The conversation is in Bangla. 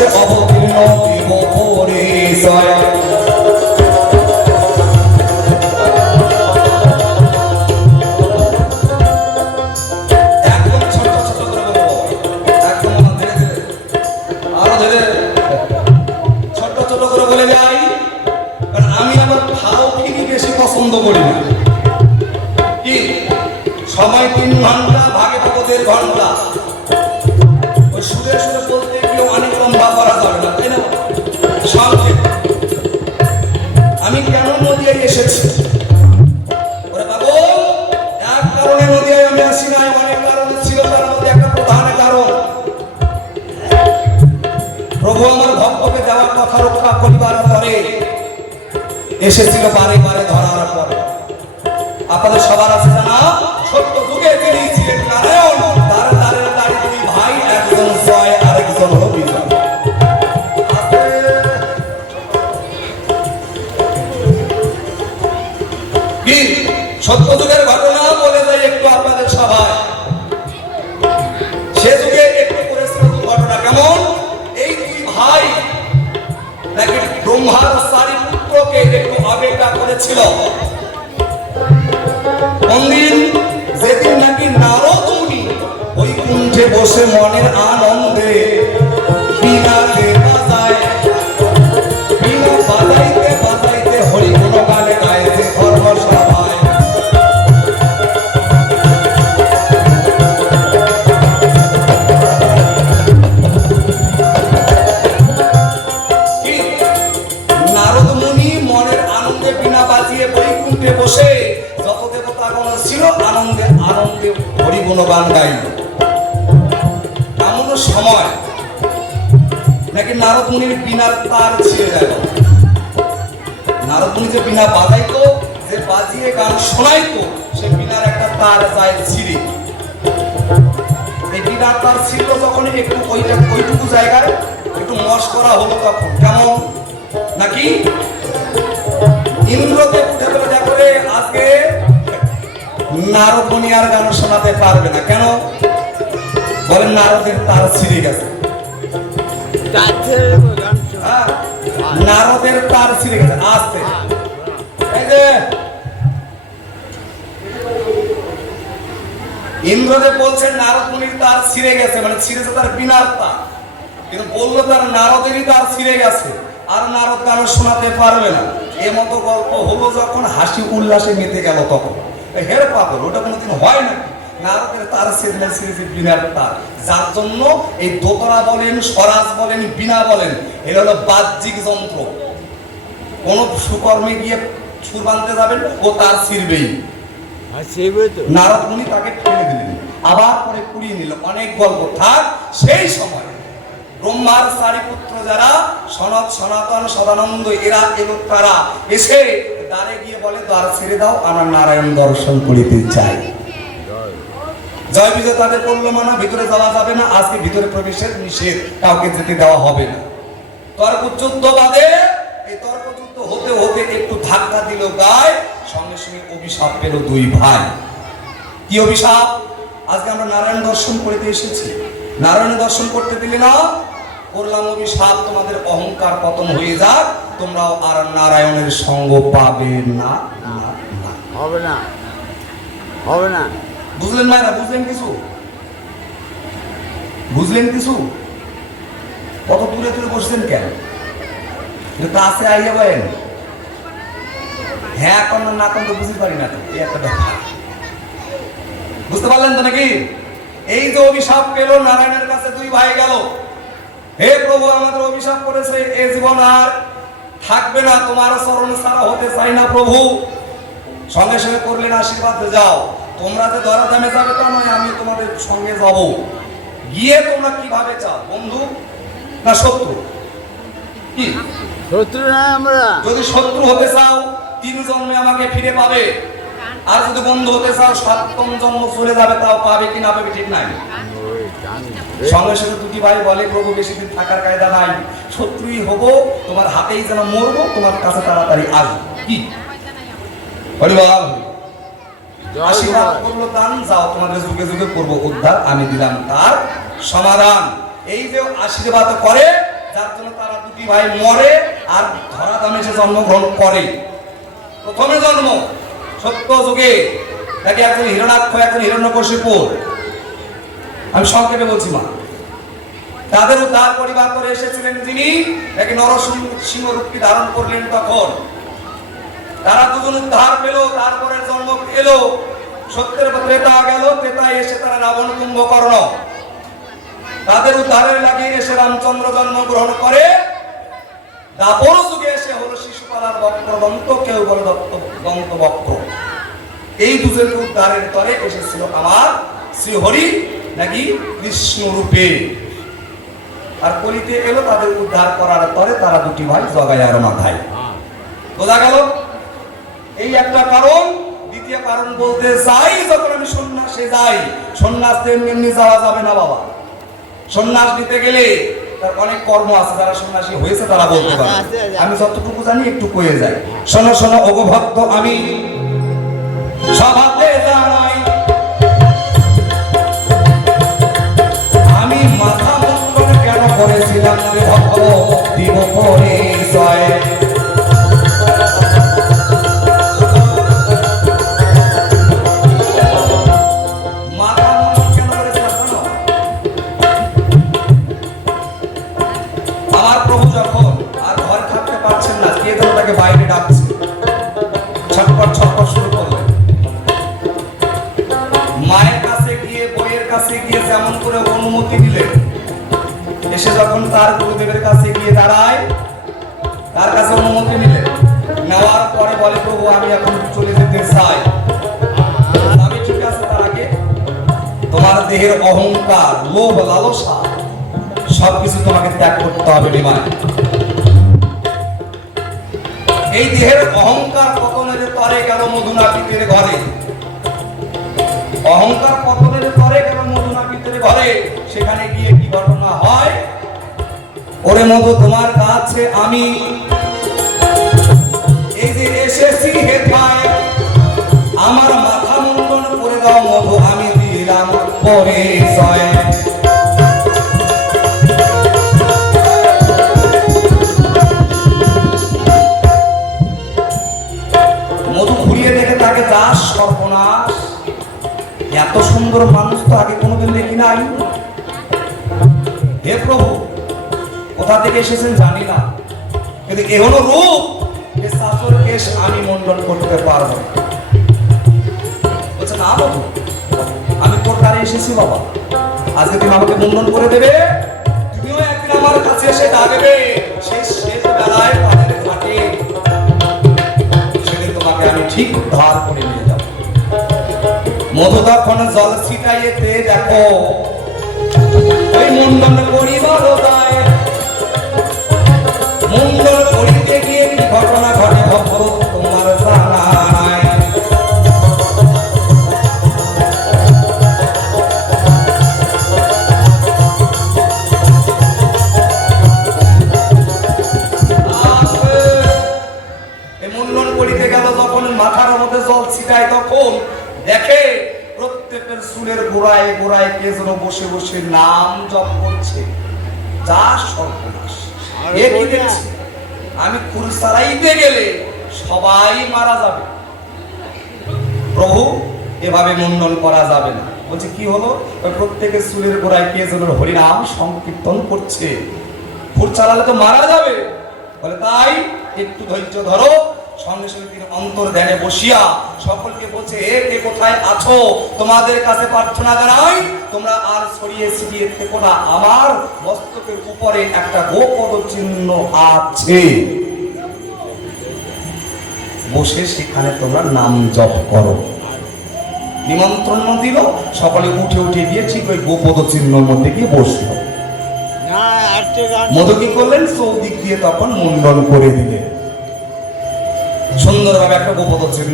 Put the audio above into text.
দেশে অবতীর্ণ দিব পরিচয়। একদম ছোট ছোট করে বলবো, একদম ধীরে ধীরে, আরো ধীরে ছোট ছোট করে বলে যাই, কারণ আমি আমার ফাউকিনি বেশি পছন্দ করি না। কি সময় 3 ঘন্টা, ভাগে ভাগে 1.5 ঘন্টা, ওই সুরে সুরে বলতে গিয়ে অনেক লম্বা করা যাবে না, তাই না? সংক্ষেপ। আমি কেন নদিয়ায় এসেছি? ওরে বাবু, এক কারণে নদিয়ায় আমি আসি নাই, অনেক কারণ ছিল, তার মধ্যে একটা প্রধান কারণ প্রভু আমার ভক্তকে দেওয়ার কথা রক্ষা করিবার পরে এসেছিল বারে বারে ধরার পরে। আপনাদের সবার আছে জানা, সত্য যুগে যিনি ছিলেন নারায়ণ, তার তারের তারি 2 ভাই, একজন জয় আরেকজন হলো বিজয়। কি সত্য যুগের ঘটনা বলে যাই একটু আপনাদের সবাই। সে যুগে একটু করেছিল ঘটনা কেমন, এই 2 ভাই নাকি ব্রহ্মার 4 পুত্রকে একটু অবজ্ঞা করেছিল। কোনদিন? যেদিন নাকি নারদ মুনি ওই কুঞ্জে বসে মনের আনন্দে বীণাতে বাজায়, বীণা বাজাইতে বাজাইতে হরি গুণ গানে গাইতে কর্মসভায়। নারদ মুনি মনের আনন্দে বীণা বাজিয়ে বৈকুণ্ঠে বসে যত দেবতাগণ ছিল আনন্দে আনন্দে হরি গুণগান গাইল। এমন সময় নাকি নারদ মুনির বীণার তার ছিঁড়ে গেল। নারদ মুনি যে বীণা বাজাইতো, যে বাজিয়ে গান শোনাইতো, সে বীণার একটা তার যায় ছিঁড়ে। এই বীণার তার ছিল যখন একটু ওইটুকু জায়গায় একটু মস্করা হলো, তখন কেমন নাকি ইন্দ্রদেব উঠে বলে দেখো রে, আজকে নারদ মুনি আর গান শোনাতে পারবে না। কেন? বলেন নারদের তার ছিঁড়ে গেছে। নারদের তার ছিঁড়ে গেছে। আসতে এই যে ইন্দ্রদেব বলছেন নারদ মুনির তার ছিঁড়ে গেছে, মানে ছিঁড়েছে তার বিনার তার, কিন্তু বললো তার নারদেরই তার ছিঁড়ে গেছে, আর নারদ গান শোনাতে পারবে না। এই মতো গল্প হলো যখন হাসি উল্লাসে মেতে গেল, তখন হের পাগল, ওটা কোনোদিন হয় নাকি? নারদের তার ছিঁড়েছে বিনার তার, যার জন্য এই দোতরা বলেন, স্বরাজ বলেন, বিনা বলেন, এটা হলো বাহ্যিক যন্ত্র। কোন সুকর্মে গিয়ে সুর বাঁধতে যাবেন, ও তার ছিঁড়বেই। নারদ মুনি তাকে ঠেলে দিলেন, আবার পরে কুড়িয়ে নিল। অনেক গল্প থাক। সেই সময় ব্রহ্মার 4 পুত্র যারা সনত সনাতন সদানন্দ এরা এলো, তারা এসে দ্বারে গিয়ে বলে দ্বার ছেড়ে দাও, আমার নারায়ণ দর্শন করিতে চাই। জয় বিজয় তাদের করলো মানা, ভিতরে যাওয়া যাবে না, আজকে ভিতরে প্রবেশের নিষেধ, কাউকে যেতে দেওয়া হবে না। তর্কযুদ্ধ বাদে, এই তর্কযুদ্ধ হতে হতে একটু ধাক্কা দিল গায়ে, সঙ্গে সঙ্গে অভিশাপ পেল 2 ভাই। কি অভিশাপ? আজকে আমরা নারায়ণ দর্শন করিতে এসেছি, নারায়ণ দর্শন করতে দিলে না, করলাম অভিশাপ, তোমাদের অহংকার পতন হয়ে যাক, তোমরাও আর নারায়ণের সঙ্গ পাবে না। হবে না, হবে না। বুঝলেন না? বুঝলেন কিছু? বুঝলেন কিছু? কত দূরে দূরে বসছেন কেন? কাছে আইয়া বলেন, হ্যাঁ কোন না কোন তো বুঝতে পারি না তো, এই একটা ব্যাপার। বুঝতে পারলেন তো নাকি? এই যে অভিশাপ পেল, নারায়ণের কাছে 2 ভাই গেল, হে প্রভু আমাদের অভিশাপ করেছে, এই জীবন আর থাকবে না, তোমার চরণ ছাড়া হতে চাই না প্রভু। সঙ্গে সঙ্গে করলেন আশীর্বাদ, যাও তোমরা যে দরাদামে যাবে তা নয়, আমি তোমাদের সঙ্গে যাব। গিয়ে তোমরা কিভাবে চাও, বন্ধু না শত্রু? কি শত্রু না আমরা? যদি শত্রু হতে চাও 3 জন্মে আমাকে ফিরে পাবে, আর যদি বন্ধু হতে চাও 7ম জন্ম চলে যাবে, তাও পাবে কি না পাবে ঠিক নাই। সঙ্গে সঙ্গে 2টি ভাই বলে, প্রভু বেশি দিন থাকার কায়দা নাই, শত্রুই হবো, তোমার হাতেই যেন মরবো, তোমার কাছে তাড়াতাড়ি আসবো। কি হরিবল, আশীর্বাদ করলো দান, যাও তোমাদের যুগে যুগে করবো উদ্ধার, আমি দিলাম তার সমাধান। এই যে আশীর্বাদ করে যার জন্য তারা দুটি ভাই মরে আর ধরাধামে এসে জন্মগ্রহণ করে। প্রথমে জন্ম সত্য যুগে নাকি একজন হিরণাক্ষ, একজন হিরণ্যকশিপু। আমি সংক্ষেপে বলছি মা। তাদের উদ্ধার পরিবার করে এসেছিলেন যিনি নাকি নরসিংহ রূপটি ধারণ করলেন। তখন তারা দুজন উদ্ধার পেল, তারপরে জন্ম এলো সত্যের ত্রেতা গেল, ত্রেতায় এসে তারা রাবণ কুম্ভকর্ণ। তাদের উদ্ধারের লাগে এসে রামচন্দ্র জন্মগ্রহণ করে। দাপর যুগে এসে হলো শিশুপালার বক্রদন্ত, কেউ বলে দন্ত বক্র। এই দুজনের উদ্ধারের তরে এসেছিল আমার শ্রীহরি নাকি কৃষ্ণ রূপে। আর কলিতে এলো তাদের উদ্ধার করার তরে তারা দুটি ভাই জগায় আর মাথায়। বোঝা গেল? এই একটা কারণ। দ্বিতীয় কারণ বলতে চাই, যখন আমি সন্ন্যাসে যাই, সন্ন্যাস এমনি যাওয়া যাবে না বাবা। সন্ন্যাস নিতে গেলে তার অনেক কর্ম আছে, যারা সন্ন্যাসী হয়েছে তারা বলতে পারে। আমি যতটুকু জানি একটু কয়ে যাই। শোনো শোনো ওগো ভক্ত, আমি সভাতে জানাই, আমি মাথা মুন্ডন কেন করেছিলাম রে ভক্ত, দিব পরিচয়। বাইরে ডাকছে, ছটপট ছটপট শুরু করলেন। মায়ের কাছে গিয়ে, বইয়ের কাছে গিয়ে যেমন করে অনুমতি দিলেন, এসে যখন তার গুরুদেবের কাছে গিয়ে দাঁড়ায়, তার কাছে অনুমতি নিলেন। নেওয়ার পরে বলে, প্রভু আমি এখন চলে যেতে চাই। আমি ঠিক আছে, তার আগে তোমার দেহের অহংকার, লোভ, লালসা সবকিছু তোমাকে ত্যাগ করতে হবে নিমায়। এই দেহের অহংকার পতনের তরে গেল মধুনাপিতের ঘরে। অহংকার পতনের তরে গেল মধুনাপিতের ঘরে। সেখানে গিয়ে কি ঘটনা হয়? ওরে মধু, তোমার কাছে আমি এই যে এসেছি হেথায়, আমার মাথা মুন্ডন করে দাও মধু, আমি দিলাম পরিচয়। সর্বনাশ, এত সুন্দর মানুষ তো আগে কোনোদিন দেখি নাই। হে প্রভু, কোথা থেকে এসেছেন জানি না, কিন্তু এ হলো রূপ, শাশুর কেশ আমি মন্ডন করতে পারবো। বলছে না বাবু, আমি তোর দ্বারে এসেছি বাবা, আজকে তুমি আমাকে মন্ডন করে দেবে। তুমিও একদিন আমার কাছে এসে ডাকবে, সেই শেষ বেলায় পানের ঘাটে, সেদিন তোমাকে আমি ঠিক উদ্ধার করে নিয়ে যাবো। মধু তখন জল ছিটাইতে দেখো, ওই মুন্ডন করিবার দায়। মুন্ডন করিতে গিয়ে কি ঘটনা ঘটে ভক্ত তোমার জানা নাই। এই মুন্ডন করিতে গেল যখন মাথার মধ্যে জল ছিটায়, তখন দেখে প্রত্যেকের চুলের গোড়ায় গোড়ায় কে যেন বসে বসে নাম জপ করছে। যা সর্বনাশ! এ কি দেখছি আমি? কুরসারাইতে গেলে সবাই মারা যাবে। প্রভু, এভাবে মুন্ডন করা যাবে না। বলছে কি হলো? প্রত্যেকের চুলের গোড়ায় কে যেন হরিনাম সংকীর্তন করছে, ফুল চালালে তো মারা যাবে। বলে তাই একটু ধৈর্য ধরো। সঙ্গে সঙ্গে তিনি অন্তর ধ্যানে বসিয়া সকলকে বলছে, কে কোথায় আছো, তোমাদের কাছে প্রার্থনা জানাই, তোমরা আর ছড়িয়ে ছিটিয়ে থেকো না। আমার মস্তকের উপরে একটা গোপদ চিহ্ন আছে, বসে সেখানে তোমরা নাম জপ করো। নিমন্ত্রণ দিল, সকলে উঠে উঠে গিয়ে ঠিক ওই গোপদ চিহ্নের মধ্যে গিয়ে বসলো। মধু কি করলেন? চৌদিক দিয়ে তখন মুন্ডন করে দিলেন। সুন্দরভাবে একটা গোপদ চিহ্ন